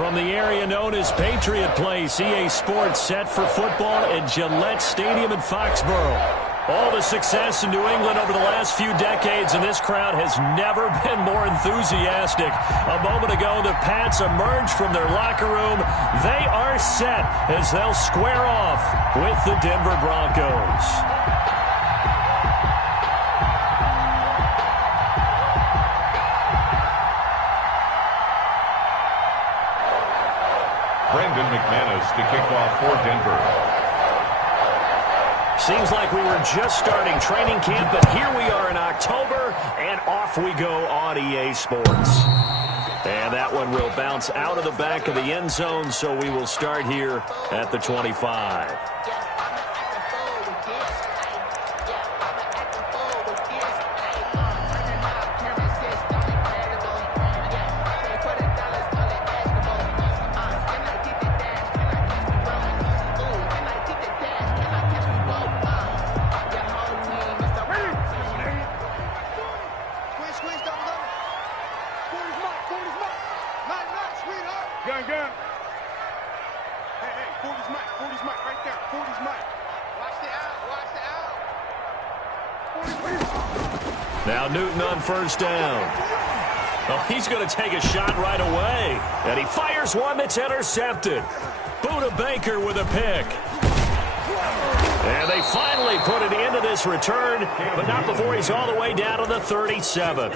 From the area known as Patriot Place, EA Sports set for football at Gillette Stadium in Foxborough. All the success in New England over the last few decades, and this crowd has never been more enthusiastic. A moment ago, the Pats emerged from their locker room. They are set as they'll square off with the Denver Broncos. Brendan McManus to kick off for Denver. Seems like we were just starting training camp, but here we are in October, and off we go on EA Sports. And that one will bounce out of the back of the end zone, so we will start here at the 25. Now Newton on first down. Oh, he's going to take a shot right away. And he fires one that's intercepted. Buda Baker with a pick. And they finally put an end to this return, but not before he's all the way down to the 37.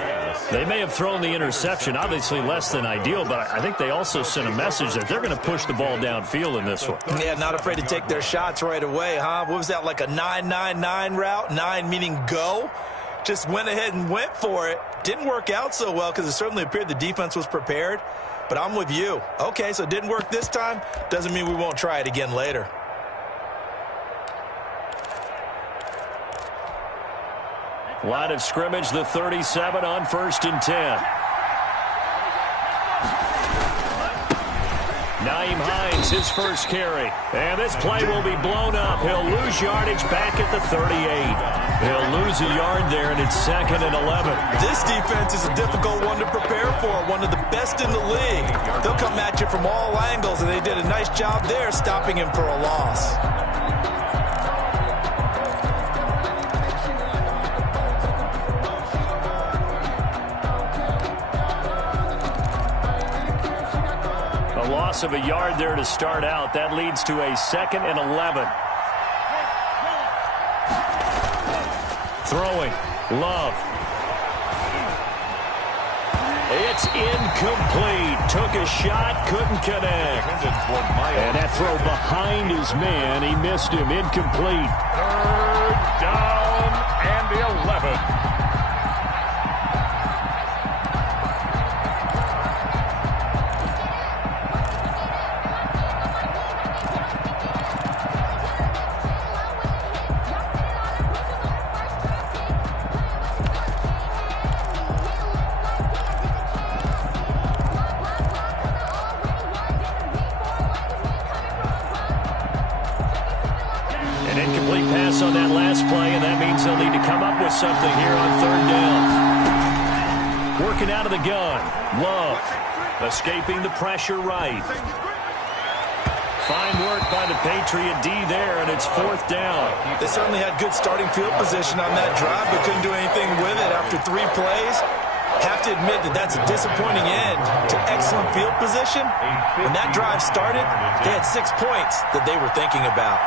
They may have thrown the interception, obviously less than ideal, but I think they also sent a message that they're going to push the ball downfield in this one. Yeah, not afraid to take their shots right away, huh? What was that, like a 9-9-9 route? 9 meaning go? Just went ahead and went for it. Didn't work out so well because it certainly appeared the defense was prepared. But I'm with you. Okay, so it didn't work this time. Doesn't mean we won't try it again later. Line of scrimmage, the 37 on 1st and 10. Nyheim Hines, his first carry. And this play will be blown up. He'll lose yardage back at the 38. He'll lose a yard there, and it's 2nd and 11. This defense is a difficult one to prepare for, one of the best in the league. They'll come at you from all angles, and they did a nice job there stopping him for a loss. Of a yard there to start out. That leads to a 2nd and 11. Throwing. Love. It's incomplete. Took a shot, couldn't connect. And that throw behind his man. He missed him. Incomplete. 3rd down and 11. An incomplete pass on that last play, and that means they'll need to come up with something here on 3rd down. Working out of the gun. Love. Escaping the pressure right. Fine work by the Patriot D there, and it's 4th down. They certainly had good starting field position on that drive, but couldn't do anything with it after 3 plays. Have to admit that that's a disappointing end to excellent field position. When that drive started, they had 6 points that they were thinking about.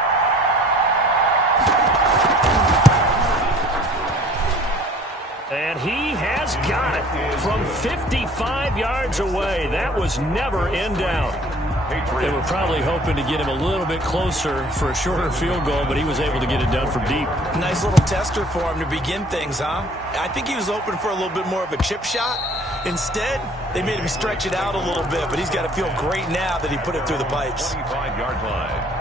And he has got it from 55 yards away. That was never in doubt. They were probably hoping to get him a little bit closer for a shorter field goal, but he was able to get it done from deep. Nice little tester for him to begin things, huh? I think he was hoping for a little bit more of a chip shot. Instead, they made him stretch it out a little bit, but he's got to feel great now that he put it through the pipes. 25-yard line.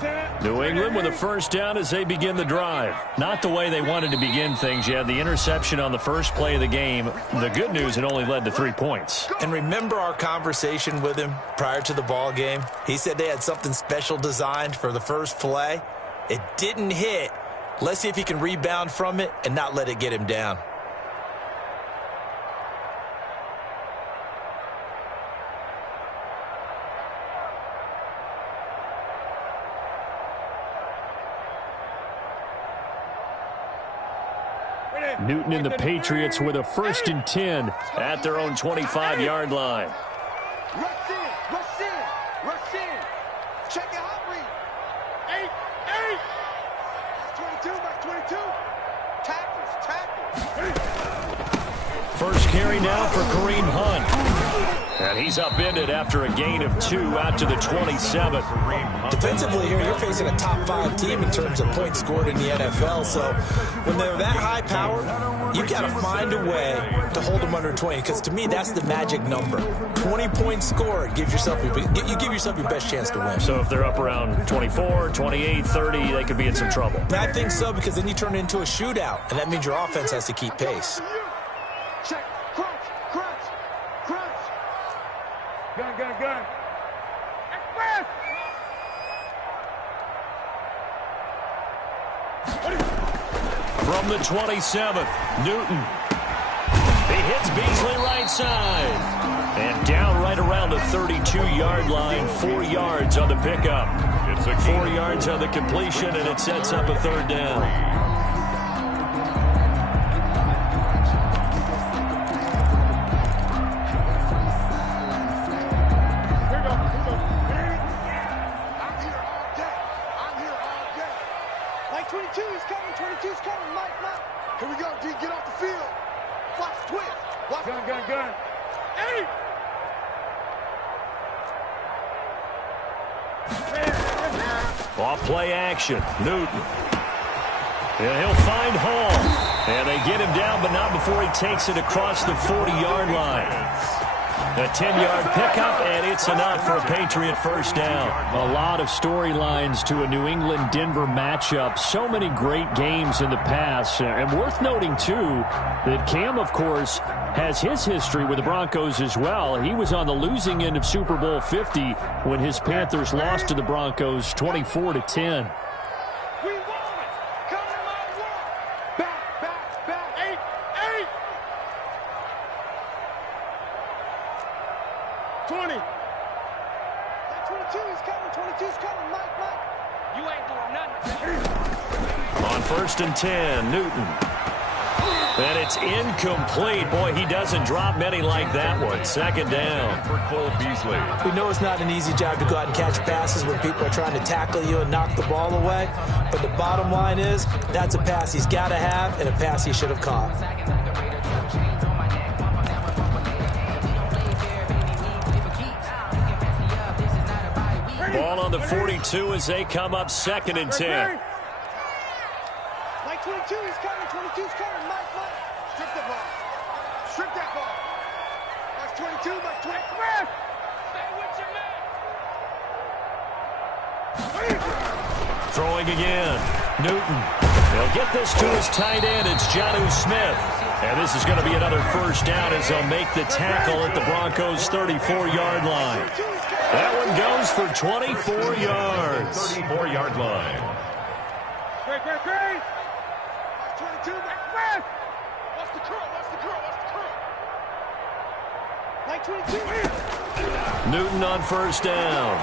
Set. New England with a first down as they begin the drive. Not the way they wanted to begin things. You had the interception on the first play of the game. The good news, it only led to 3 points. And remember our conversation with him prior to the ball game? He said they had something special designed for the first play. It didn't hit. Let's see if he can rebound from it and not let it get him down. Newton and the Patriots with a 1st and 10 at their own 25-yard line. Rush in, rush in, rush in. Check it out, read. 8, 22, back 22. Tackles. First carry now for Kareem Hunt. And he's upended after a gain of 2 out to the 27. Defensively here, you're facing a top 5 team in terms of points scored in the NFL. So when they're that high powered, you got to find a way to hold them under 20. Because to me, that's the magic number. 20 points scored gives yourself you give yourself your best chance to win. So if they're up around 24, 28, 30, they could be in some trouble. And I think so, because then you turn it into a shootout, and that means your offense has to keep pace. Check, crunch, crunch, crunch. Gun. Express. From the 27, Newton. He hits Beasley right side. And down right around the 32-yard line, 4 yards on the pickup. It's a 4 yards on the completion, and it sets up a 3rd down. Here we go, D. Get off the field. Watch twist. Watch. Gun. 8. Off play action. Newton. And he'll find Hall. And they get him down, but not before he takes it across the 40-yard line. A 10-yard pickup, and it's enough for a Patriot first down. A lot of storylines to a New England-Denver matchup. So many great games in the past. And worth noting, too, that Cam, of course, has his history with the Broncos as well. He was on the losing end of Super Bowl 50 when his Panthers lost to the Broncos 24-10. We won it. Come to my world. Back. 8. 20. That 22 is coming. 22's coming. Mike. You ain't doing nothing. On 1st and 10, Newton. And it's incomplete. Boy, he doesn't drop many like that one. 2nd down. for Cole Beasley. We know it's not an easy job to go out and catch passes when people are trying to tackle you and knock the ball away. But the bottom line is, that's a pass he's got to have and a pass he should have caught. Ball on the 42 as they come up 2nd and 10. Mike 22 is coming. 22's coming. Mike. Strip the ball. Strip that ball. Mike 22. Mike 20. Stay with your man. Throwing again. Newton. They'll get this to his tight end. It's Jonnu Smith. And this is going to be another first down as they'll make the tackle at the Broncos' 34-yard line. That one goes for 24 yards. 34-yard line. Great. 22, back. Watch the curl. Mike 22. Newton on first down.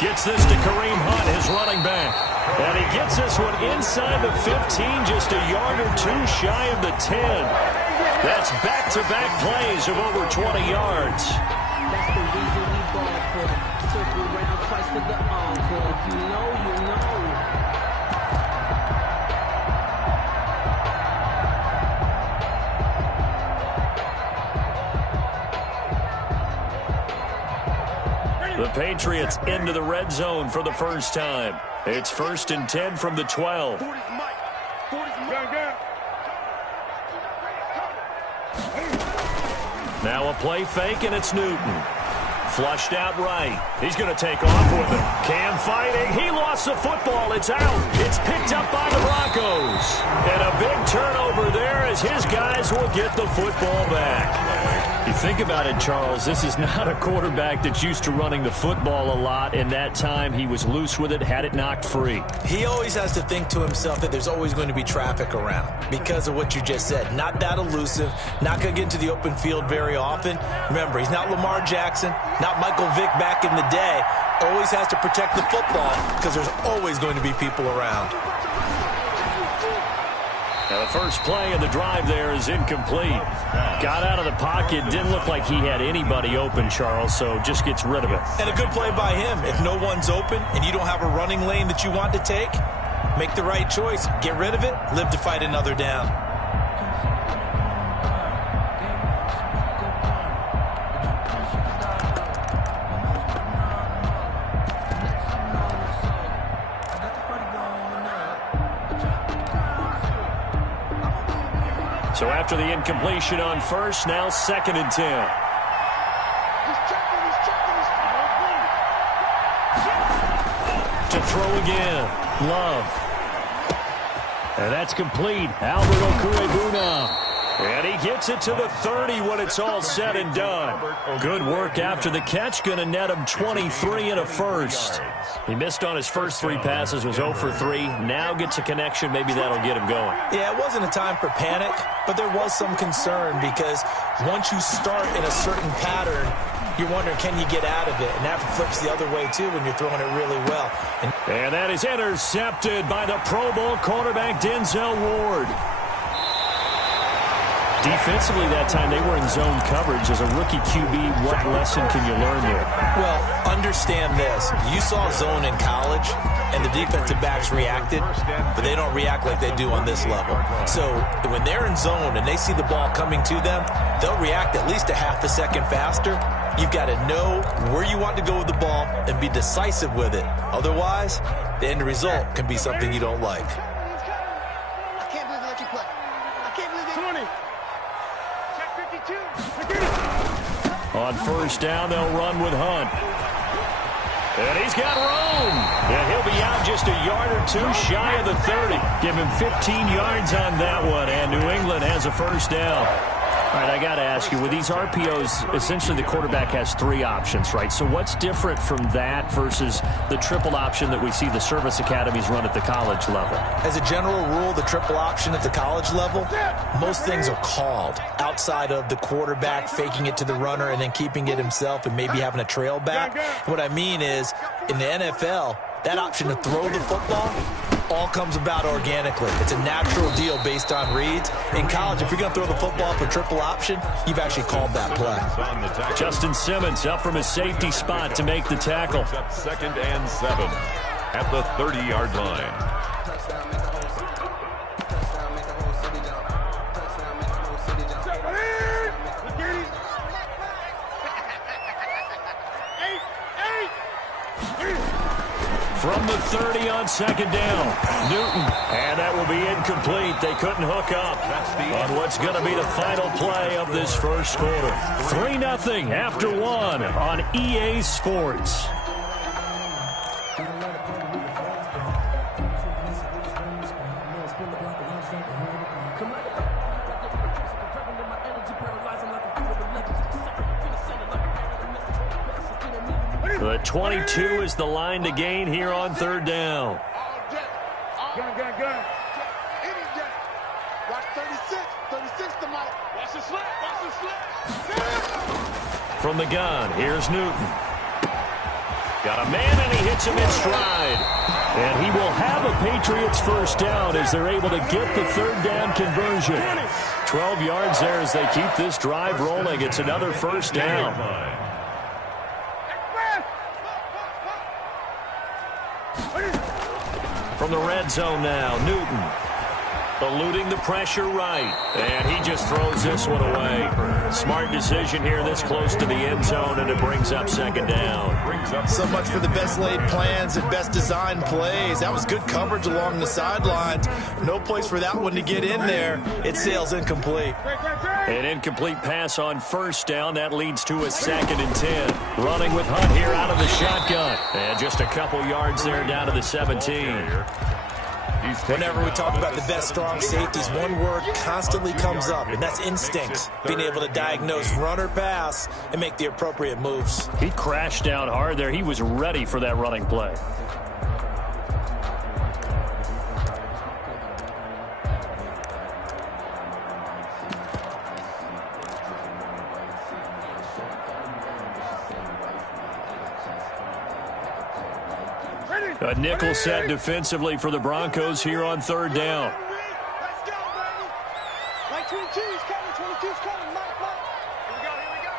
Gets this to Kareem Hunt, his running back. And he gets this one inside the 15, just a yard or 2 shy of the 10. That's back-to-back plays of over 20 yards. That's the reason we ball for. Circle around twice for the encore. You know. The Patriots into the red zone for the first time. It's 1st and 10 from the 12. 40's Mike. Now a play fake, and it's Newton. Flushed out right. He's going to take off with it. Cam fighting. He lost the football. It's out. It's picked up by the Broncos. And a big turnover there as his guys will get the football back. You think about it, Charles, this is not a quarterback that's used to running the football a lot, and that time he was loose with it, had it knocked free. He always has to think to himself that there's always going to be traffic around because of what you just said. Not that elusive, not going to get into the open field very often. Remember, he's not Lamar Jackson, not Michael Vick back in the day. Always has to protect the football because there's always going to be people around. Now the first play of the drive there is incomplete. Got out of the pocket. Didn't look like he had anybody open, Charles, so just gets rid of it. And a good play by him. If no one's open and you don't have a running lane that you want to take, make the right choice. Get rid of it. Live to fight another down. So after the incompletion on first, now 2nd and 10. To throw again. Love. And that's complete. Albert Okwuegbuna. And he gets it to the 30 when it's all said and done. Good work after the catch. Going to net him 23 and a first. He missed on his first 3 passes, was 0 for 3. Now gets a connection. Maybe that'll get him going. Yeah, it wasn't a time for panic, but there was some concern because once you start in a certain pattern, you're wondering, can you get out of it? And that flips the other way, too, when you're throwing it really well. And that is intercepted by the Pro Bowl cornerback Denzel Ward. Defensively that time, they were in zone coverage. As a rookie QB, what lesson can you learn there? Well, understand this. You saw zone in college, and the defensive backs reacted, but they don't react like they do on this level. So when they're in zone and they see the ball coming to them, they'll react at least a half a second faster. You've got to know where you want to go with the ball and be decisive with it. Otherwise, the end result can be something you don't like. I can't believe they let you play. I can't believe they... 20. On first down, they'll run with Hunt. And he's got room. And he'll be out just a yard or 2 shy of the 30. Give him 15 yards on that one. And New England has a first down. All right, I got to ask you, with these RPOs, essentially the quarterback has 3 options, right? So what's different from that versus the triple option that we see the service academies run at the college level? As a general rule, the triple option at the college level, most things are called outside of the quarterback faking it to the runner and then keeping it himself and maybe having a trail back. What I mean is, in the NFL, that option to throw the football all comes about organically. It's a natural deal based on reads. In college, if you're going to throw the football for triple option, you've actually called that play. Justin Simmons up from his safety spot to make the tackle. 2nd and 7 at the 30-yard line. From the 30 on 2nd down, Newton, and that will be incomplete. They couldn't hook up on what's going to be the final play of this first quarter. 3-0 after 1 on EA Sports. The 22 is the line to gain here on 3rd down. Gun. Any gun. Watch 36. 36 to Mike. Watch the slap. From the gun, here's Newton. Got a man, and he hits him in stride. And he will have a Patriots first down as they're able to get the 3rd down conversion. 12 yards there as they keep this drive rolling. It's another first down. From the red zone now, Newton. Eluding the pressure right. And he just throws this one away. Smart decision here this close to the end zone, and it brings up second down. So much for the best laid plans and best designed plays. That was good coverage along the sidelines. No place for that one to get in there. It sails incomplete. An incomplete pass on first down. That leads to a 2nd and 10. Running with Hunt here out of the shotgun. And just a couple yards there down to the 17. Whenever we talk about the best strong safeties, one word constantly comes up, and that's instinct. Being able to diagnose run or pass and make the appropriate moves. He crashed down hard there. He was ready for that running play. A nickel set defensively for the Broncos here on 3rd down. Let's go, baby. Like 22, he's coming. 22's coming. Mike. Here we go.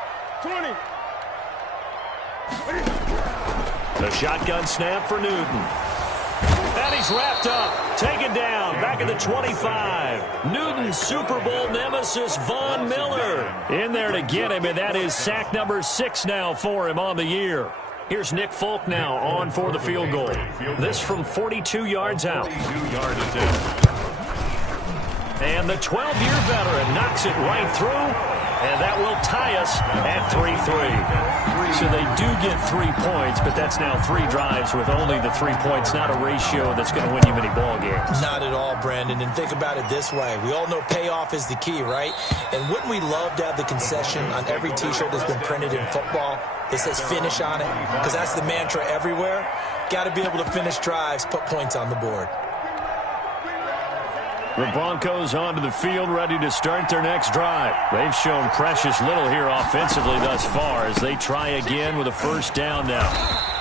20. The shotgun snap for Newton. And he's wrapped up. Taken down. Back at the 25. Newton's Super Bowl nemesis, Von Miller. In there to get him, and that is sack number 6 now for him on the year. Here's Nick Folk now on for the field goal. This from 42 yards out. And the 12-year veteran knocks it right through, and that will tie us at 3-3. So they do get 3 points, but that's now 3 drives with only the 3 points, not a ratio that's going to win you many ball games. Not at all, Brandon. And think about it this way. We all know payoff is the key, right? And wouldn't we love to have the concession on every T-shirt that's been printed in football? It says finish on it, because that's the mantra everywhere. Got to be able to finish drives, put points on the board. The Broncos onto the field, ready to start their next drive. They've shown precious little here offensively thus far as they try again with a 1st down now.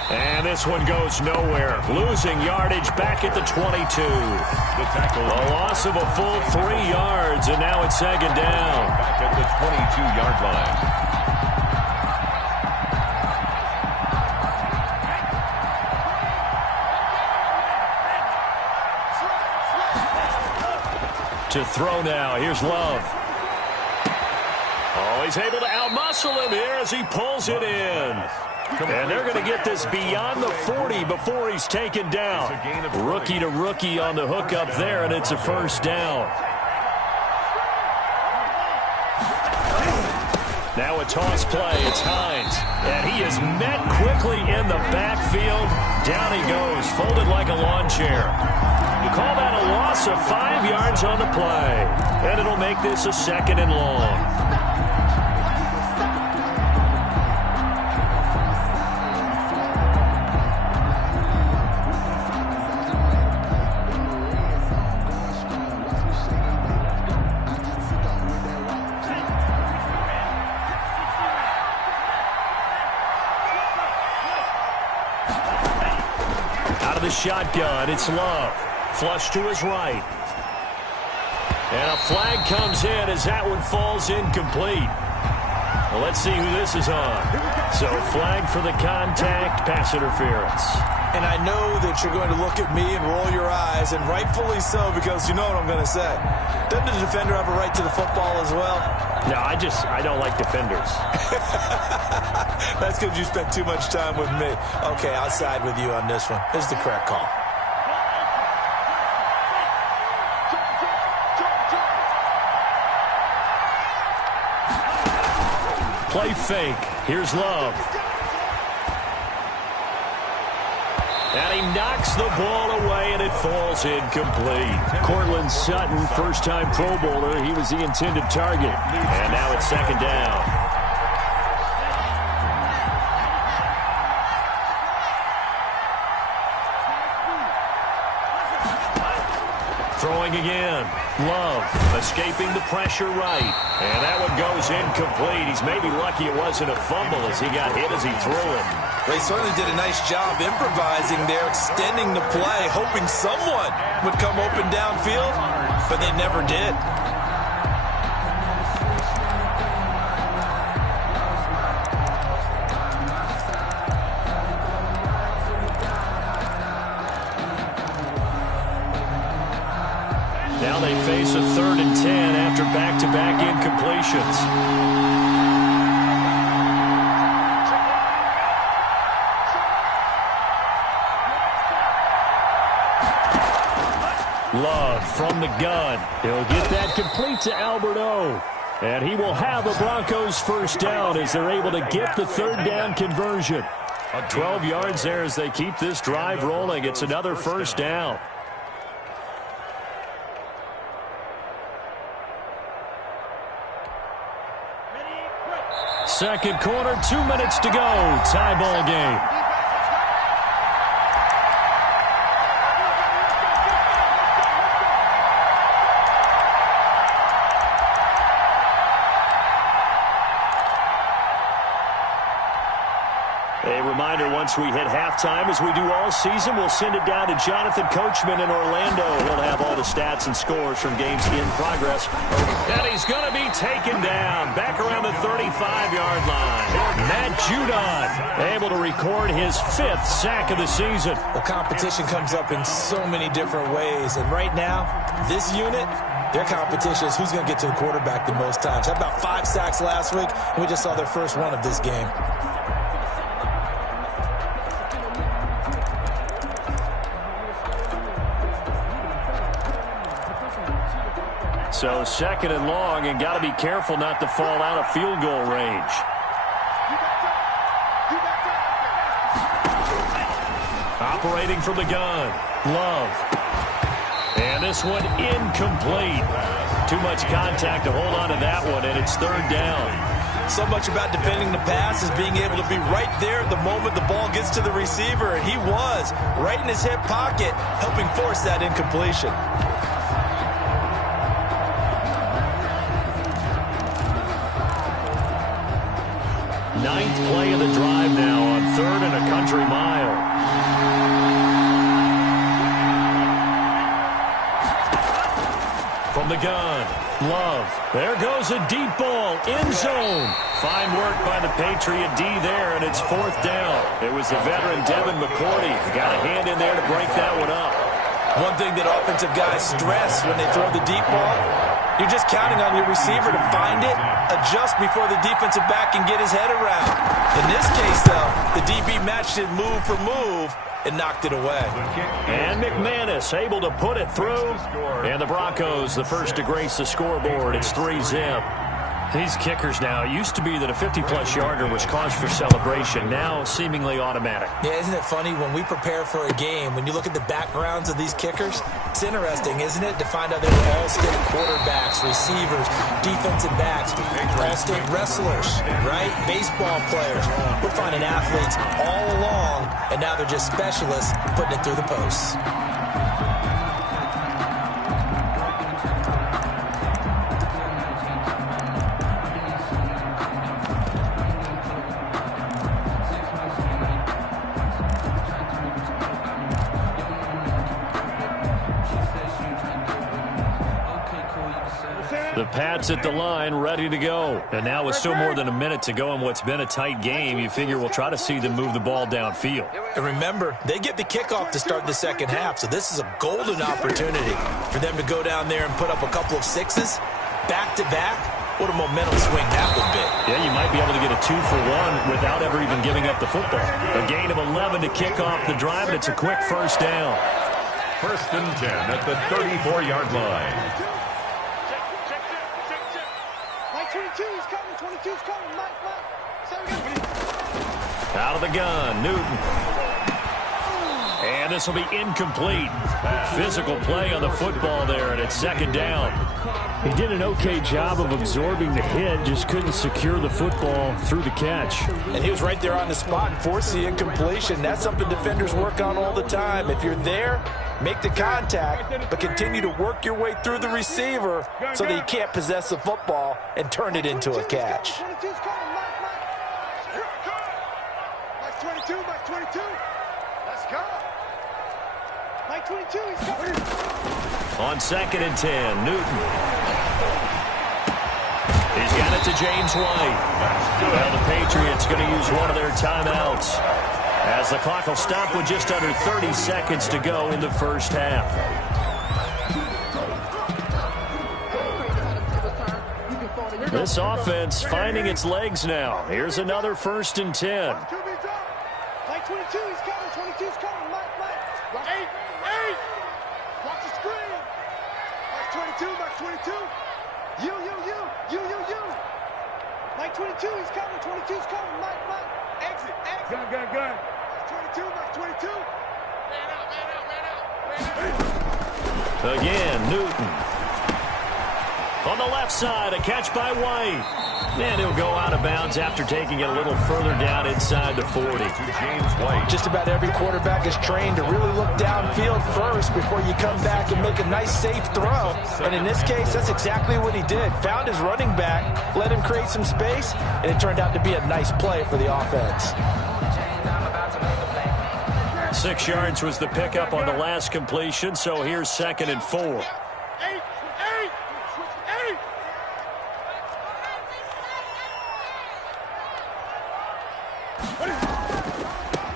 And this one goes nowhere. Losing yardage back at the 22. A loss of a full 3 yards, and now it's 2nd down. Back at the 22-yard line. To throw now. Here's Love. Oh, he's able to outmuscle him here as he pulls it in. And they're going to get this beyond the 40 before he's taken down. Rookie to rookie on the hook up there, and it's a 1st down. Now a toss play. It's Hines. And he is met quickly in the backfield. Down he goes, folded like a lawn chair. You call that a loss of 5 yards on the play. And it'll make this a 2nd and long. Out of the shotgun, it's Love. Flush to his right. And a flag comes in as that one falls incomplete. Well, let's see who this is on. So flag for the contact, pass interference. And I know that you're going to look at me and roll your eyes, and rightfully so, because you know what I'm going to say. Doesn't the defender have a right to the football as well? No, I don't like defenders. That's because you spent too much time with me. Okay, I'll side with you on this one. This is the correct call. Play fake. Here's Love. And he knocks the ball away, and it falls incomplete. Cortland Sutton, first-time Pro Bowler. He was the intended target. And now it's 2nd down. Throwing again. Love escaping the pressure right. And that one goes incomplete. He's maybe lucky it wasn't a fumble as he got hit as he threw it. They certainly did a nice job improvising there, extending the play, hoping someone would come open downfield, but they never did. they face a 3rd and 10 after back-to-back incompletions. Love from the gun. He'll get that complete to Alberto. And he will have a Broncos first down as they're able to get the 3rd down conversion. 12 yards there as they keep this drive rolling. It's another first down. Second quarter, 2 minutes to go. Tie ball game. A reminder, once we hit halftime, as we do all season, we'll send it down to Jonathan Coachman in Orlando. He'll have all the stats and scores from games in progress. And he's going to be taken down back around the 35-yard line. Matt Judon able to record his 5th sack of the season. Well, competition comes up in so many different ways. And right now, this unit, their competition is who's going to get to the quarterback the most times. Had about 5 sacks last week, and we just saw their first one of this game. So 2nd and long, and got to be careful not to fall out of field goal range. Operating from the gun, Love. And this one incomplete. Too much contact to hold on to that one, and it's 3rd down. So much about defending the pass is being able to be right there at the moment the ball gets to the receiver, and he was right in his hip pocket, helping force that incompletion. 9th play of the drive now on 3rd and a country mile. From the gun, Love. There goes a deep ball, end zone. Fine work by the Patriot D there, and it's 4th down. It was the veteran Devin McCourty. Got a hand in there to break that one up. One thing that offensive guys stress when they throw the deep ball, you're just counting on your receiver to find it, adjust before the defensive back can get his head around. In this case, though, the DB matched it move for move and knocked it away. And McManus able to put it through. And the Broncos, the first to grace the scoreboard. It's 3-zip. These kickers now, it used to be that a 50-plus yarder was cause for celebration. Now, seemingly automatic. Yeah, isn't it funny when we prepare for a game, when you look at the backgrounds of these kickers, it's interesting, isn't it, to find out they were all-state quarterbacks, receivers, defensive backs, all-state wrestlers, right? Baseball players. We're finding athletes all along, and now they're just specialists putting it through the posts. The Pats at the line, ready to go. And now with still more than a minute to go in what's been a tight game, you figure we'll try to see them move the ball downfield. And remember, they get the kickoff to start the second half, so this is a golden opportunity for them to go down there and put up a couple of sixes back-to-back. What a momentum swing that would be. Yeah, you might be able to get a 2-for-1 without ever even giving up the football. A gain of 11 to kick off the drive, and it's a quick first down. 1st and 10 at the 34-yard line. 22's coming, 22's coming, Mike. Out of the gun, Newton. And this will be incomplete. Physical play on the football there, and it's 2nd down. He did an okay job of absorbing the hit, just couldn't secure the football through the catch. And he was right there on the spot and forced the incompletion. That's something defenders work on all the time. If you're there, make the contact, but continue to work your way through the receiver so that you can't possess the football and turn it into a catch. 22's coming, Mike. Mike 22, Mike 22. Let's go. Mike 22, he's coming. On 2nd and 10, Newton. He's got it to James White. Well, the Patriots going to use one of their timeouts, as the clock will stop with just under 30 seconds to go in the first half. This offense finding its legs now. Here's another 1st and 10. Mike 22, he's coming. 22's coming. Mike. 8. Watch the screen. Mike 22, Mike 22. You. Mike 22, he's coming. 22's coming. Mike. Exit. Gun. Mike 22. Man out. Again, Newton. On the left side, a catch by White. And he'll go out of bounds after taking it a little further down inside the 40. James White. Just about every quarterback is trained to really look downfield first before you come back and make a nice, safe throw. And in this case, that's exactly what he did. Found his running back, let him create some space, and it turned out to be a nice play for the offense. 6 yards was the pickup on the last completion, so here's 2nd and 4.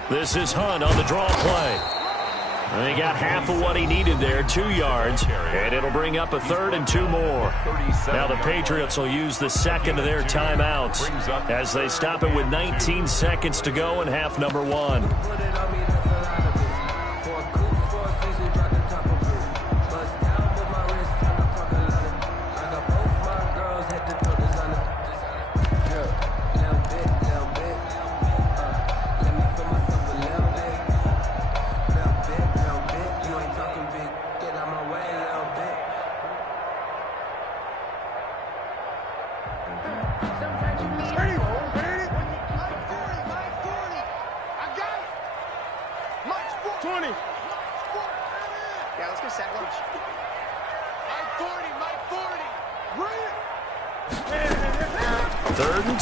This is Hunt on the draw play. And he got half of what he needed there, 2 yards, and it'll bring up a 3rd and 2 more. Now the Patriots will use the 2nd of their timeouts as they stop it with 19 seconds to go in half number 1.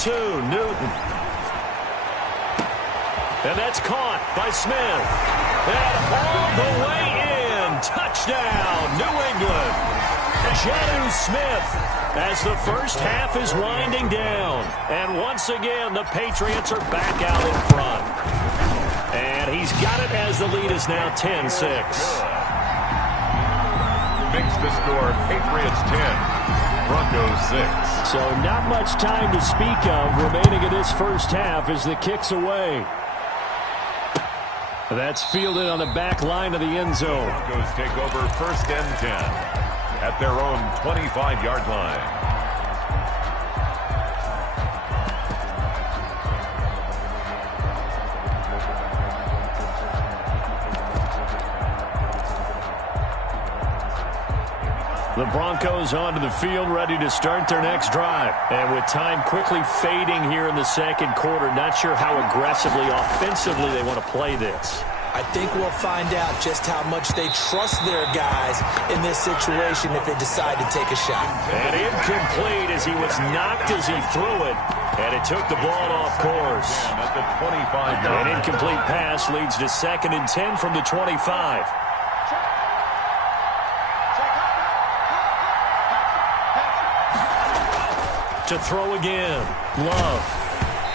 Newton. And that's caught by Smith. And all the way in. Touchdown, New England. Jonnu Smith as the first half is winding down. And once again, the Patriots are back out in front. And he's got it as the lead is now 10-6. Makes the score Patriots 10. Broncos 6. So not much time to speak of remaining in this first half as the kick's away. That's fielded on the back line of the end zone. Broncos take over 1st and 10 at their own 25-yard line. The Broncos onto the field, ready to start their next drive. And with time quickly fading here in the 2nd quarter, not sure how aggressively, offensively they want to play this. I think we'll find out just how much they trust their guys in this situation if they decide to take a shot. And incomplete as he was knocked as he threw it. And it took the ball off course. At the 25-yard. An incomplete pass leads to 2nd and 10 from the 25. To throw again. Love.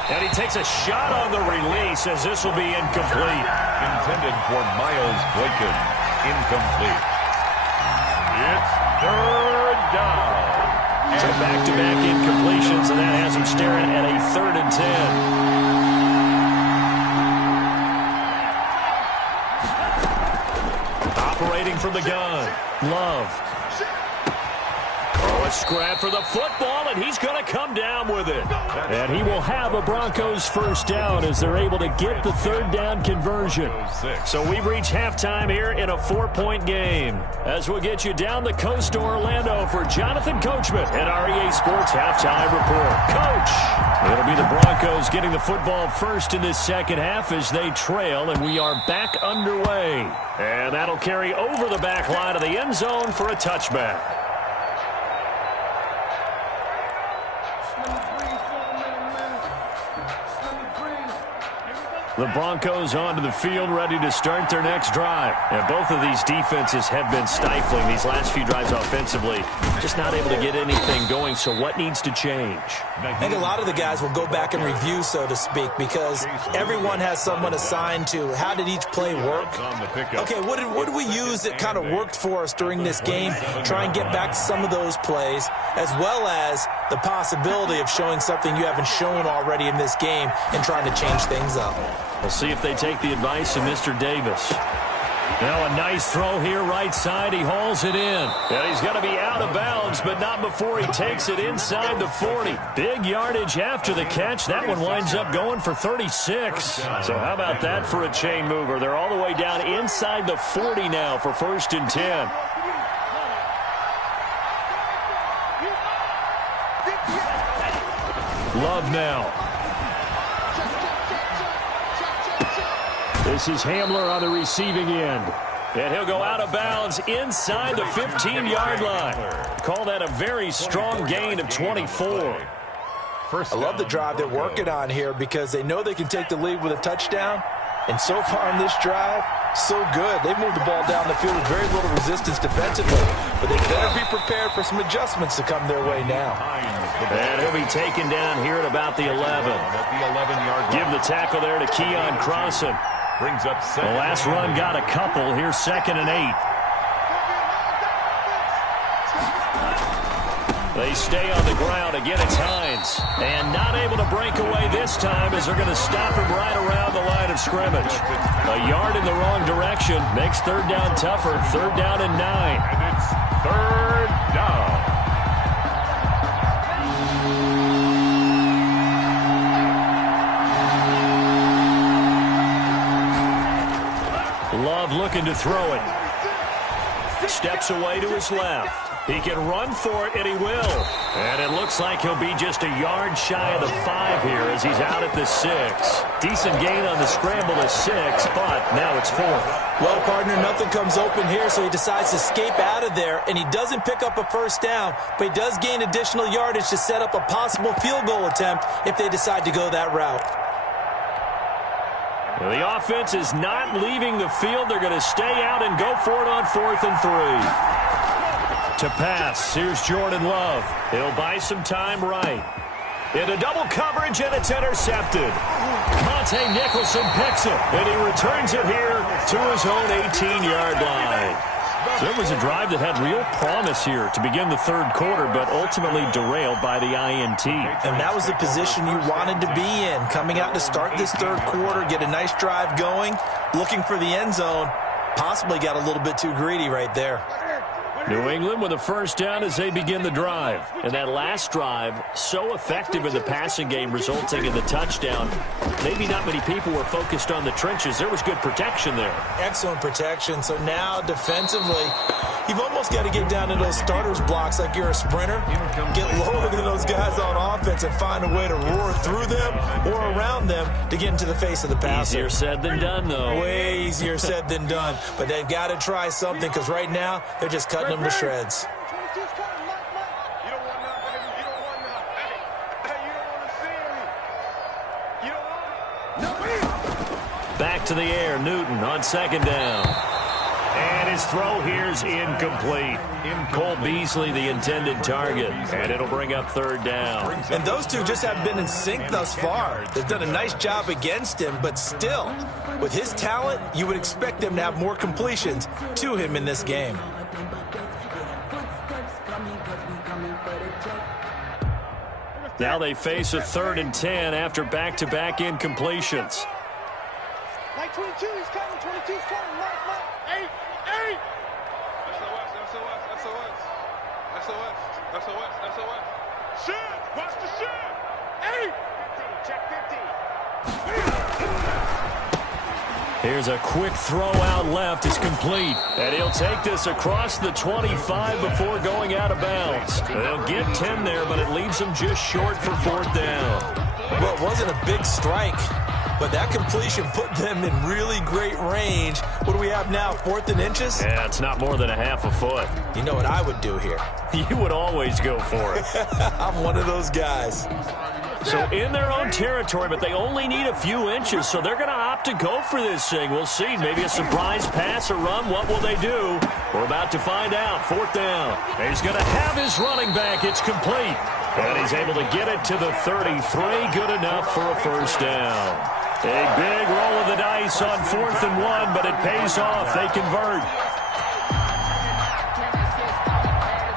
And he takes a shot on the release as this will be incomplete. Intended for Miles Boykin. Incomplete. It's 3rd down. So back-to-back incompletions, and that has him staring at a 3rd and 10. Operating from the gun. Love. Oh, a scrap for the football, and he's going to come down with it. And he will have a Broncos first down as they're able to get the 3rd down conversion. So we've reached halftime here in a 4-point game. As we'll get you down the coast to Orlando for Jonathan Coachman at our EA Sports Halftime Report. Coach, it'll be the Broncos getting the football first in this 2nd half as they trail, and we are back underway. And that'll carry over the back line of the end zone for a touchback. The Broncos onto the field, ready to start their next drive. And both of these defenses have been stifling these last few drives offensively. Just not able to get anything going, so what needs to change? I think a lot of the guys will go back and review, so to speak, because everyone has someone assigned to how did each play work. Okay, what did we use that kind of worked for us during this game? Try and get back to some of those plays, as well as the possibility of showing something you haven't shown already in this game and trying to change things up. We'll see if they take the advice of Mr. Davis. Now a nice throw here, right side. He hauls it in. And he's going to be out of bounds, but not before he takes it inside the 40. Big yardage after the catch. That one winds up going for 36. So how about that for a chain mover? They're all the way down inside the 40 now for 1st and 10. Love now. This is Hamler on the receiving end. And he'll go out of bounds inside the 15-yard line. Call that a very strong gain of 24. I love the drive they're working on here because they know they can take the lead with a touchdown. And so far in this drive, so good. They moved the ball down the field with very little resistance defensively. But they better be prepared for some adjustments to come their way now. And he'll be taken down here at about the 11. At the 11-yard line. Give the tackle there to Keon Crossan. Brings up The last run got a couple. Here's 2nd and 8. They stay on the ground. Again, it's Hines. And not able to break away this time as they're going to stop him right around the line of scrimmage. A yard in the wrong direction makes 3rd down tougher. 3rd down and 9. And it's 3rd down. Love looking to throw it. Steps away to his left. He can run for it, and he will. And it looks like he'll be just a yard shy of the 5 here as he's out at the 6. Decent gain on the scramble to 6, but now it's 4th. Well, partner, nothing comes open here, so he decides to escape out of there, and he doesn't pick up a 1st down, but he does gain additional yardage to set up a possible field goal attempt if they decide to go that route. Well, the offense is not leaving the field. They're going to stay out and go for it on 4th and 3. To pass, here's Jordan Love. He'll buy some time right. Into double coverage, and it's intercepted. Monte Nicholson picks it, and he returns it here to his own 18-yard line. So it was a drive that had real promise here to begin the 3rd quarter, but ultimately derailed by the INT. And that was the position you wanted to be in, coming out to start this 3rd quarter, get a nice drive going, looking for the end zone. Possibly got a little bit too greedy right there. New England with a 1st down as they begin the drive. And that last drive, so effective in the passing game, resulting in the touchdown. Maybe not many people were focused on the trenches. There was good protection there. Excellent protection. So now defensively, you've almost got to get down to those starters blocks like you're a sprinter. Get lower than those guys on offense and find a way to roar through them or around them to get into the face of the passer. Easier said than done, though. Way easier said than done. But they've got to try something because right now they're just cutting them to shreds. Back to the air, Newton on 2nd down. And his throw here's incomplete. Cole Beasley, the intended target. And it'll bring up 3rd down. And those two just haven't been in sync thus far. They've done a nice job against him, but still, with his talent, you would expect them to have more completions to him in this game. Now they face a 3rd and 10 after back-to-back incompletions. Like 22, he's coming. 22's coming. Mark. 8. SOS. Shoot. Watch the shoot. 8. Check 50. Here's a quick throw out left. It's complete. And he'll take this across the 25 before going out of bounds. They'll get 10 there, but it leaves them just short for 4th down. Well, it wasn't a big strike, but that completion put them in really great range. What do we have now, 4th and inches? Yeah, it's not more than a half a foot. You know what I would do here? You would always go for it. I'm one of those guys. So in their own territory, but they only need a few inches, so they're going to opt to go for this thing. We'll see. Maybe a surprise pass or run. What will they do? We're about to find out. 4th down. He's going to have his running back. It's complete. And he's able to get it to the 33. Good enough for a 1st down. A big roll of the dice on 4th and 1, but it pays off. They convert.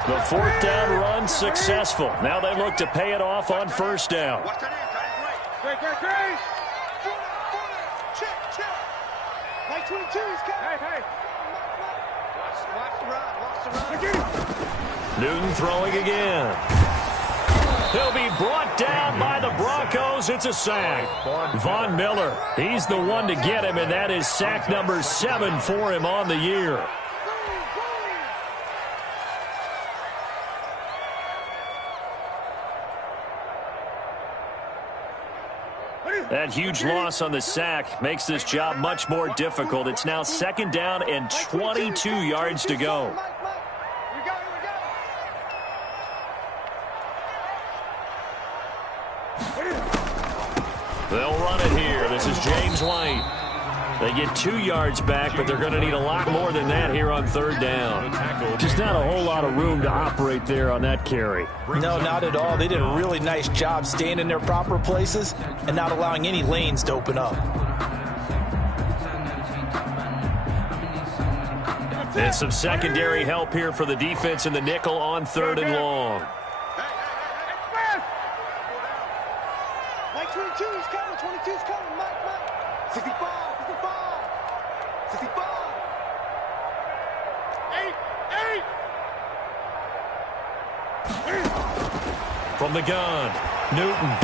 The fourth down run successful. Now they look to pay it off on first down. Watch that in, Great. Check. Mike 22, he's coming. Hey. Watch the run. Newton throwing again. He'll be brought down by the Broncos. It's a sack. Von Miller, he's the one to get him, and that is sack number 7 for him on the year. That huge loss on the sack makes this job much more difficult. It's now 2nd down and 22 yards to go. They'll run it here. This is James White. They get 2 yards back, but they're going to need a lot more than that here on 3rd down. Just not a whole lot of room to operate there on that carry. No, not at all. They did a really nice job staying in their proper places and not allowing any lanes to open up. And some secondary help here for the defense in the nickel on 3rd and long. Mike 22, he's coming. 22's coming. Mike. 65. 8. From the gun, Newton.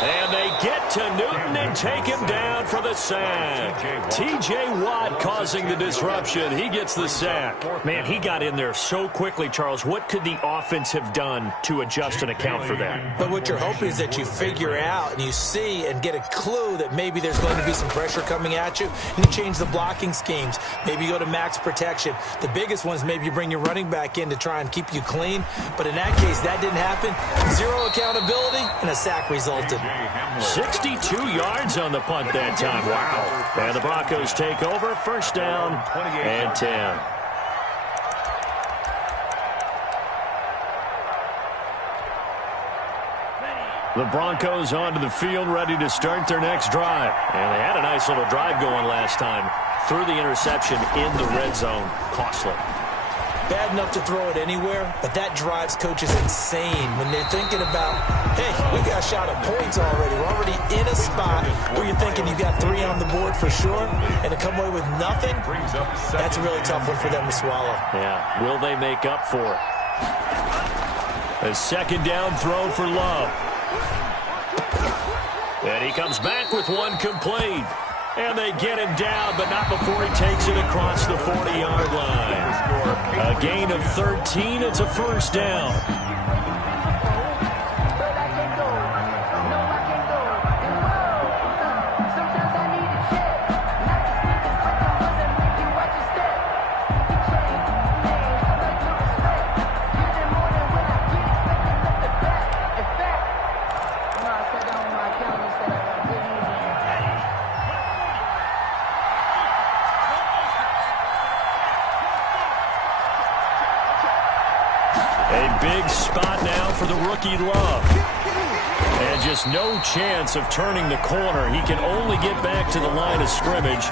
And they get to Newton and take him down for the sack. T.J. Watt causing the disruption. He gets the sack. Man, he got in there so quickly, Charles. What could the offense have done to adjust and account for that? But what you're hoping is that you figure out and you see and get a clue that maybe there's going to be some pressure coming at you, and you change the blocking schemes. Maybe you go to max protection. The biggest one is maybe you bring your running back in to try and keep you clean. But in that case, that didn't happen. 0 accountability, and a sack resulted. 62 yards on the punt that time. Wow. And the Broncos take over. 1st down and 10. The Broncos onto the field, ready to start their next drive. And they had a nice little drive going last time. Threw the interception in the red zone. Costly. Bad enough to throw it anywhere, but that drives coaches insane when they're thinking about, hey, we got a shot at points already. We're already in a spot where you're thinking you got 3 on the board for sure, and to come away with nothing, that's a really tough one for them to swallow. Yeah, will they make up for it? A 2nd down throw for Love. And he comes back with one complete. And they get him down, but not before he takes it across the 40-yard line. A gain of 13. It's a 1st down. Big spot now for the rookie Love. And just no chance of turning the corner. He can only get back to the line of scrimmage.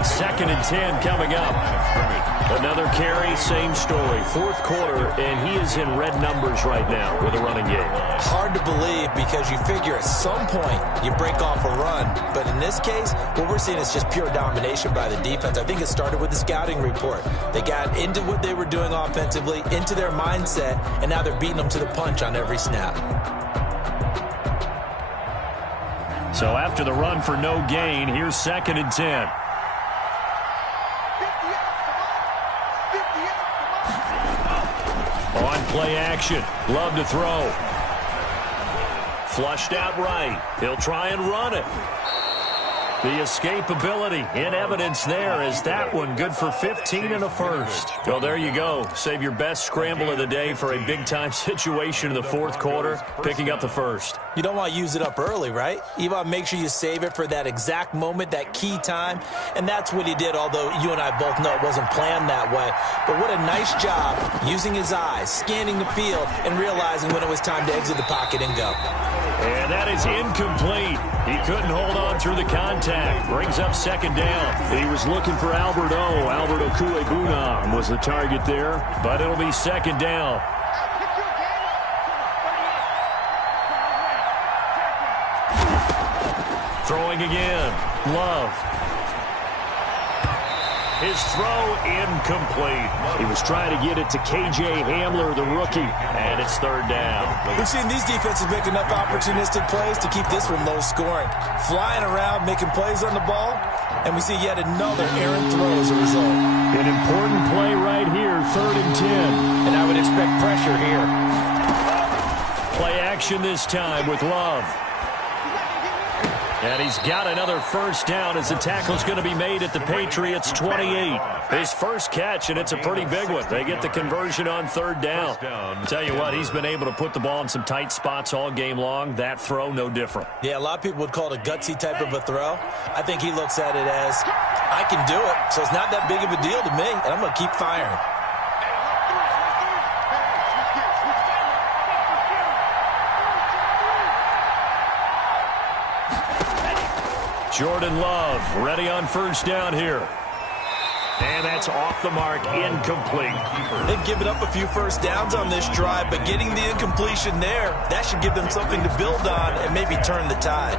2nd and 10 coming up. Another carry, same story. 4th quarter, and he is in red numbers right now with a running game. Hard to believe because you figure at some point you break off a run. But in this case, what we're seeing is just pure domination by the defense. I think it started with the scouting report. They got into what they were doing offensively, into their mindset, and now they're beating them to the punch on every snap. So after the run for no gain, here's 2nd and 10. On play action, Love to throw. Flushed out right. He'll try and run it. The escapability in evidence there is that one good for 15 and a 1st. Well, there you go. Save your best scramble of the day for a big-time situation in the 4th quarter, picking up the 1st. You don't want to use it up early, right? You want to make sure you save it for that exact moment, that key time, and that's what he did, although you and I both know it wasn't planned that way. But what a nice job using his eyes, scanning the field, and realizing when it was time to exit the pocket and go. And that is incomplete. He couldn't hold on through the contact. Brings up second down. He was looking for Albert Okuegbunam was the target there, but it'll be second down. Throwing again. Love. His throw incomplete. He was trying to get it to K.J. Hamler, the rookie, and it's third down. We've seen these defenses make enough opportunistic plays to keep this one low scoring. Flying around, making plays on the ball, and we see yet another errant throw as a result. An important play right here, 3rd and 10. And I would expect pressure here. Play action this time with Love. And he's got another first down as the tackle's going to be made at the Patriots' 28. His first catch, and it's a pretty big one. They get the conversion on 3rd down. Tell you what, he's been able to put the ball in some tight spots all game long. That throw, no different. Yeah, a lot of people would call it a gutsy type of a throw. I think he looks at it as, I can do it, so it's not that big of a deal to me, and I'm going to keep firing. Jordan Love ready on first down here. And that's off the mark, incomplete. They've given up a few first downs on this drive, but getting the incompletion there, that should give them something to build on and maybe turn the tide.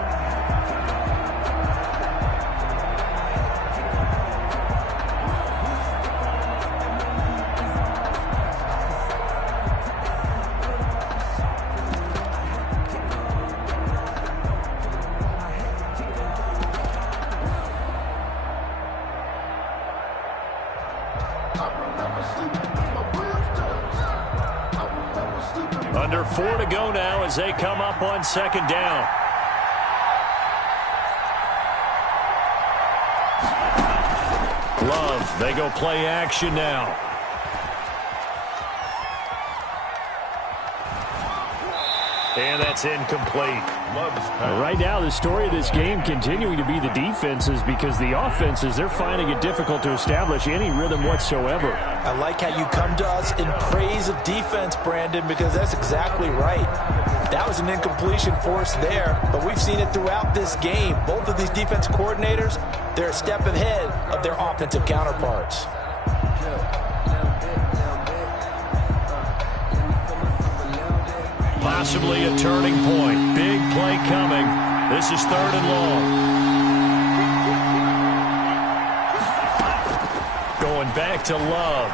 Under 4 to go now as they come up on second down. Love, they go play action now. And that's incomplete. Right now, the story of this game continuing to be the defenses because the offenses, they're finding it difficult to establish any rhythm whatsoever. I like how you come to us in praise of defense, Brandon, because that's exactly right. That was an incompletion forced there, but we've seen it throughout this game. Both of these defense coordinators, they're a step ahead of their offensive counterparts. Possibly a turning point. Big play coming. This is 3rd and long. Going back to Love.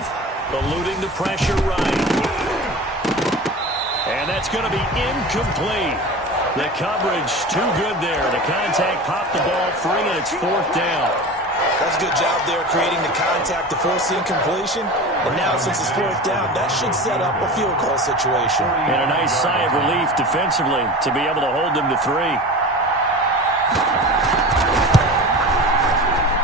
Eluding the pressure right. And that's going to be incomplete. The coverage too good there. The contact popped the ball free, and it's 4th down. That's a good job there creating the contact to force the incompletion. And now, since it's 4th down, that should set up a field goal situation. And a nice sigh of relief defensively to be able to hold them to 3.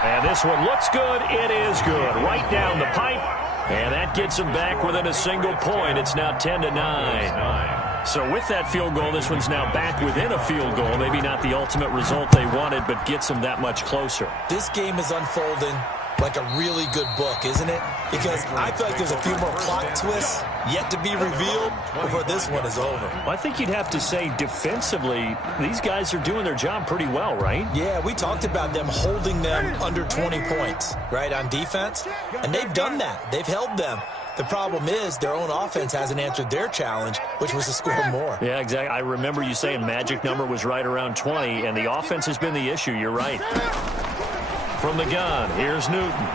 And this one looks good. It is good. Right down the pipe. And that gets them back within a single point. It's now 10-9. So with that field goal, this one's now back within a field goal. Maybe not the ultimate result they wanted, but gets them that much closer. This game is unfolding like a really good book, isn't it? Because I feel like there's a few more plot twists yet to be revealed before this one is over. Well, I think you'd have to say defensively, these guys are doing their job pretty well, right? Yeah, we talked about them holding them under 20 points, right, on defense. And they've done that. They've held them. The problem is their own offense hasn't answered their challenge, which was to score more. Yeah, exactly. I remember you saying magic number was right around 20, and the offense has been the issue. You're right. From the gun, here's Newton.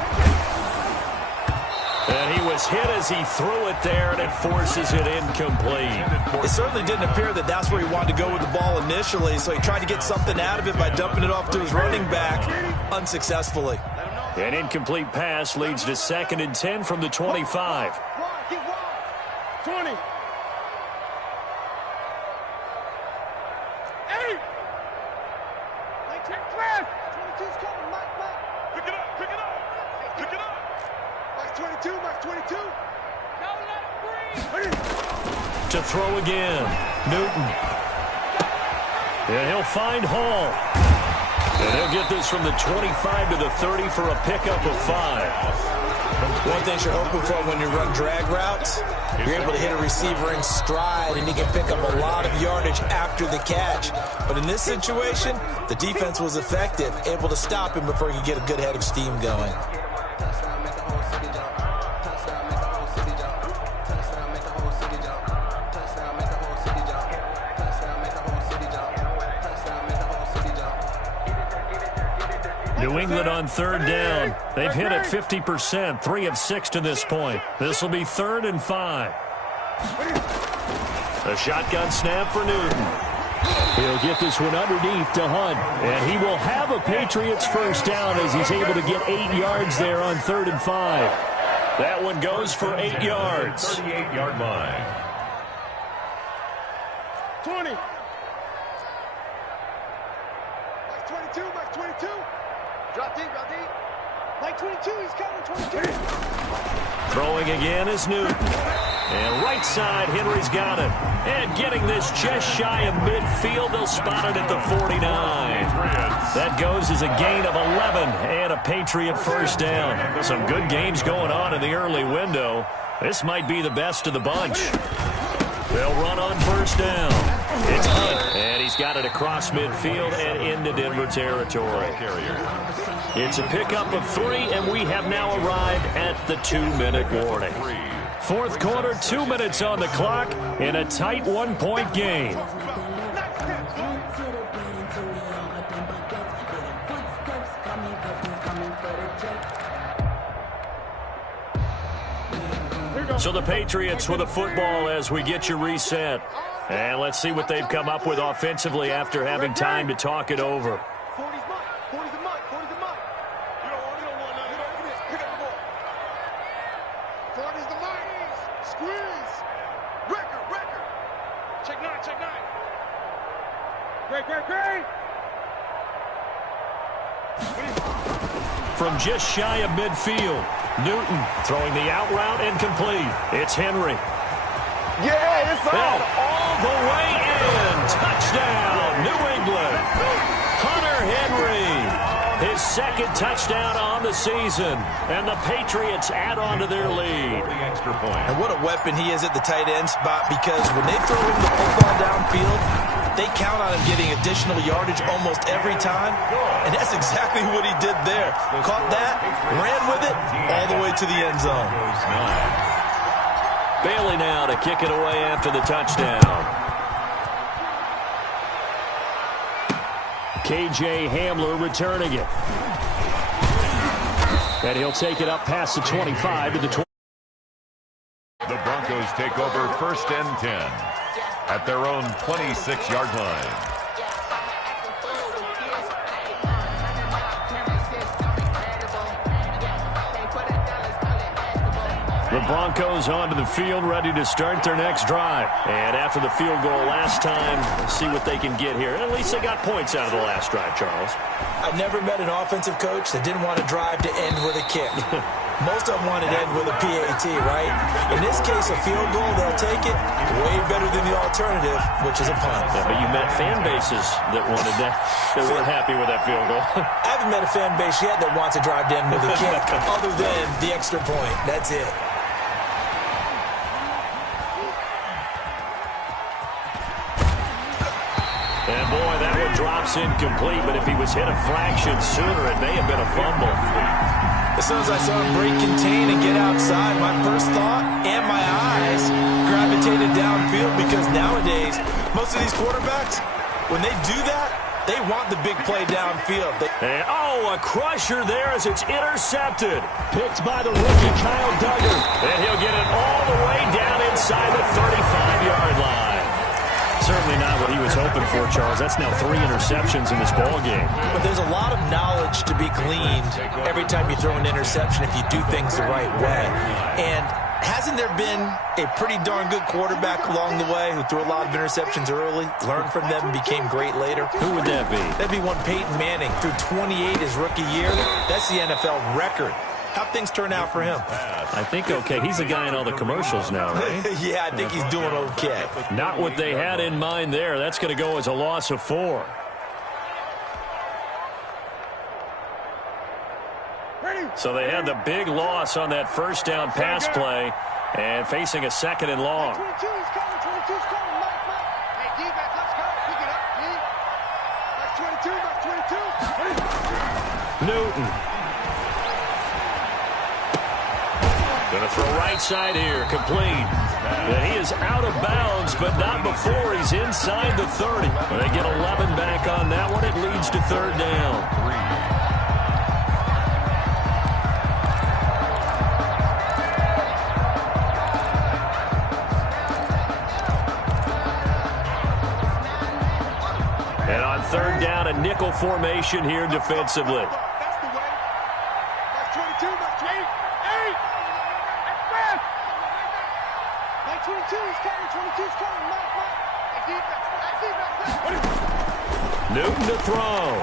And he was hit as he threw it there, and it forces it incomplete. It certainly didn't appear that that's where he wanted to go with the ball initially, so he tried to get something out of it by dumping it off to his running back unsuccessfully. An incomplete pass leads to 2nd and 10 from the 25. 20. 8. Like 22's coming, Mike. Pick it up. Mike's 22, Mike's 22. Now let him breathe. To throw again, Newton. And he'll find Hall. And he'll get this from the 25 to the 30 for a pickup of 5. One thing you're hoping for when you run drag routes, you're able to hit a receiver in stride, and he can pick up a lot of yardage after the catch. But in this situation, the defense was effective, able to stop him before he could get a good head of steam going. New England on third down. They've hit it 50%, 3 of 6 to this point. This will be 3rd and 5. A shotgun snap for Newton. He'll get this one underneath to Hunt, and he will have a Patriots first down as he's able to get 8 yards there on 3rd and 5. That one goes for 8 yards. 38-yard line. 20. Mike 22, Mike 22. Drop deep, drop deep. Mike 22, he's coming, 22. Throwing again is Newton. And right side, Henry's got it. And getting this just shy of midfield, they'll spot it at the 49. That goes as a gain of 11 and a Patriot first down. Some good games going on in the early window. This might be the best of the bunch. They'll run on first down. It's Hunt, and he's got it across midfield and into Denver territory. It's a pickup of 3, and we have now arrived at the 2-minute warning. Fourth quarter, 2 minutes on the clock in a tight 1-point game. So the Patriots with a football as we get you reset. And let's see what they've come up with offensively after having time to talk it over. 40's mine, 40's the mine, 40's the mine. You don't want none. Look at this, pick up the ball. 40's the mine. Squeeze. Record. Check 9. Great. From just shy of midfield, Newton throwing the out route and complete. It's Henry. Yeah, it's on. All the way in. Touchdown, New England. Hunter Henry, his second touchdown on the season. And the Patriots add on to their lead. Extra point. And what a weapon he is at the tight end spot, because when they throw him the football downfield, they count on him getting additional yardage almost every time. And that's exactly what he did there. Caught that, ran with it, all the way to the end zone. Bailey now to kick it away after the touchdown. KJ Hamler returning it. And he'll take it up past the 25 to the 20. The Broncos take over 1st and 10 at their own 26-yard line. The Broncos onto the field, ready to start their next drive. And after the field goal last time, see what they can get here. At least they got points out of the last drive, Charles. I've never met an offensive coach that didn't want to drive to end with a kick. Most of them want to end with a PAT, right? In this case, a field goal, they'll take it. Way better than the alternative, which is a punt. Yeah, but you met fan bases that wanted that. They weren't happy with that field goal. I haven't met a fan base yet that wants to drive to end with a kick, other than the extra point. That's it. And boy, that one drops incomplete, but if he was hit a fraction sooner, it may have been a fumble. As soon as I saw him break contain and get outside, my first thought and my eyes gravitated downfield, because nowadays, most of these quarterbacks, when they do that, they want the big play downfield. And, a crusher there as it's intercepted. Picked by the rookie Kyle Duggar. And he'll get it all the way down inside the 35-yard line. Certainly not what he was hoping for, Charles. That's now 3 interceptions in this ball game. But there's a lot of knowledge to be gleaned every time you throw an interception if you do things the right way. And hasn't there been a pretty darn good quarterback along the way who threw a lot of interceptions early, learned from them, and became great later? Who would that be? That'd be one Peyton Manning. Threw 28 his rookie year. That's the NFL record. How'd things turn out for him? I think okay. He's the guy in all the commercials now, right? Yeah, I think he's doing okay. Not what they had in mind there. That's going to go as a loss of 4. So they had the big loss on that first down pass play and facing a second and long. 22's coming. 22's coming. Mike. Hey, defense, let's go. Pick it up, D. That's 22. Newton. Going to throw right side here. Complete. And he is out of bounds, but not before he's inside the 30. When they get 11 back on that one, it leads to third down. And on third down, a nickel formation here defensively. That's the way. That's 22. That's 8. Like 22's coming. 22's coming. Mike. Hey, defense. Newton to throw.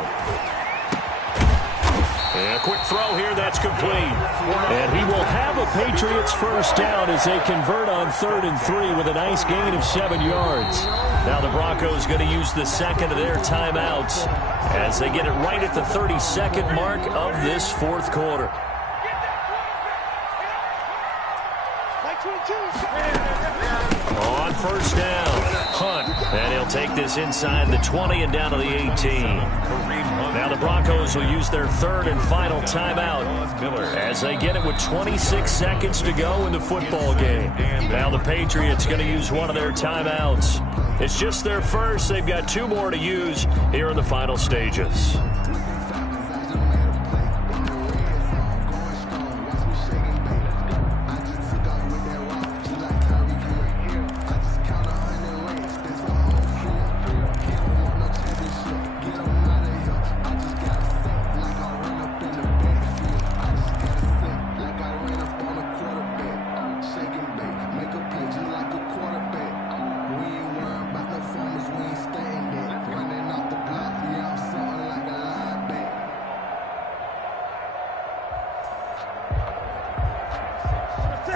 And a quick throw here, that's complete. And he will have a Patriots first down as they convert on 3rd and 3 with a nice gain of 7 yards. Now the Broncos going to use the second of their timeouts as they get it right at the 32nd mark of this fourth quarter. On first down, Hunt. And he'll take this inside the 20 and down to the 18. Now the Broncos will use their third and final timeout as they get it with 26 seconds to go in the football game. Now the Patriots going to use one of their timeouts. It's just their first. They've got 2 more to use here in the final stages.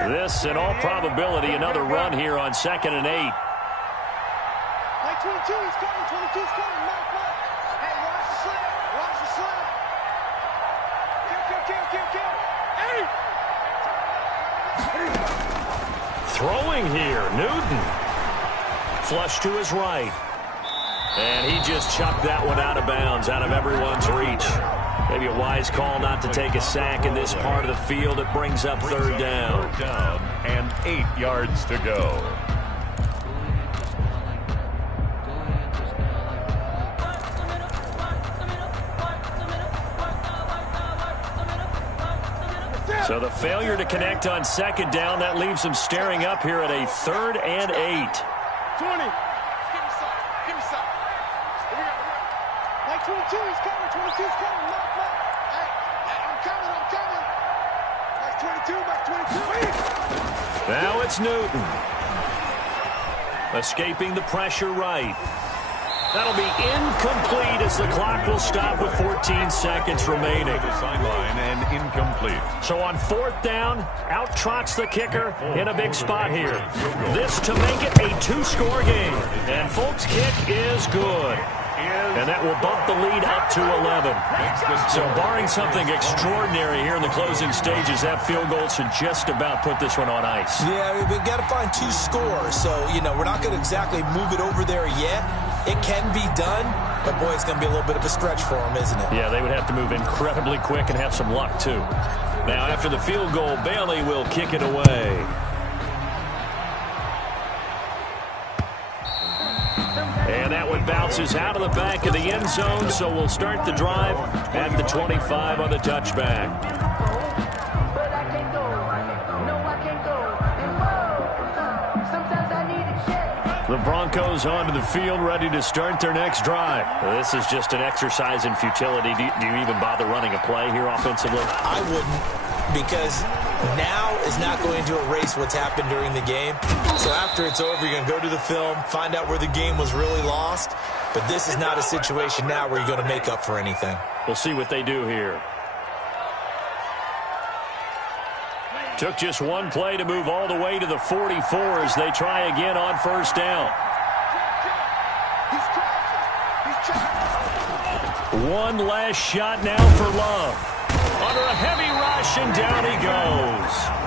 This, in all probability, another run here on 2nd and 8. Like 22, he's coming. 22's coming. Mike. Hey, watch the slant. Kill. Throwing here, Newton. Flush to his right. And he just chucked that one out of bounds, out of everyone's reach. Maybe a wise call not to take a sack in this part of the field. It brings up third down. And 8 yards to go. So the failure to connect on second down, that leaves them staring up here at a 3rd and 8. 20. Give me some. Here we go. Like 22, he's coming. 22's coming. Mike. Hey, I'm coming. Like 22. Now it's Newton. Escaping the pressure right. That'll be incomplete as the clock will stop with 14 seconds remaining. Sideline and incomplete. So on 4th down, out trots the kicker in a big spot here. This to make it a 2-score game. And Folk's kick is good. And that will bump the lead up to 11. So barring something extraordinary here in the closing stages, that field goal should just about put this one on ice. Yeah, we've got to find 2 scores. So, we're not going to exactly move it over there yet. It can be done, but boy, it's going to be a little bit of a stretch for them, isn't it? Yeah, they would have to move incredibly quick and have some luck, too. Now, after the field goal, Bailey will kick it away. And that one bounces out of the back of the end zone, so we'll start the drive at the 25 on the touchback. The Broncos onto the field, ready to start their next drive. This is just an exercise in futility. Do you even bother running a play here offensively? I wouldn't, because now is not going to erase what's happened during the game. So after it's over, you're going to go to the film, find out where the game was really lost. But this is not a situation now where you're going to make up for anything. We'll see what they do here. Took just one play to move all the way to the 44 as they try again on first down. One last shot now for Love. Under a heavy flash, and down he goes.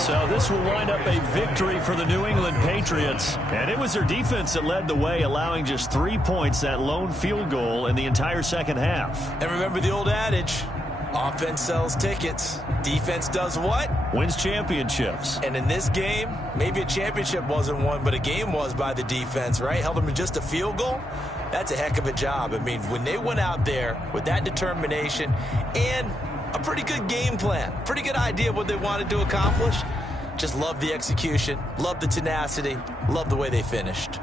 So this will wind up a victory for the New England Patriots. And it was their defense that led the way, allowing just 3 points, that lone field goal in the entire second half. And remember the old adage, offense sells tickets. Defense does what? Wins championships. And in this game, maybe a championship wasn't won, but a game was by the defense, right? Held them to just a field goal. That's a heck of a job. I mean, when they went out there with that determination and a pretty good game plan, pretty good idea of what they wanted to accomplish, just love the execution, love the tenacity, love the way they finished.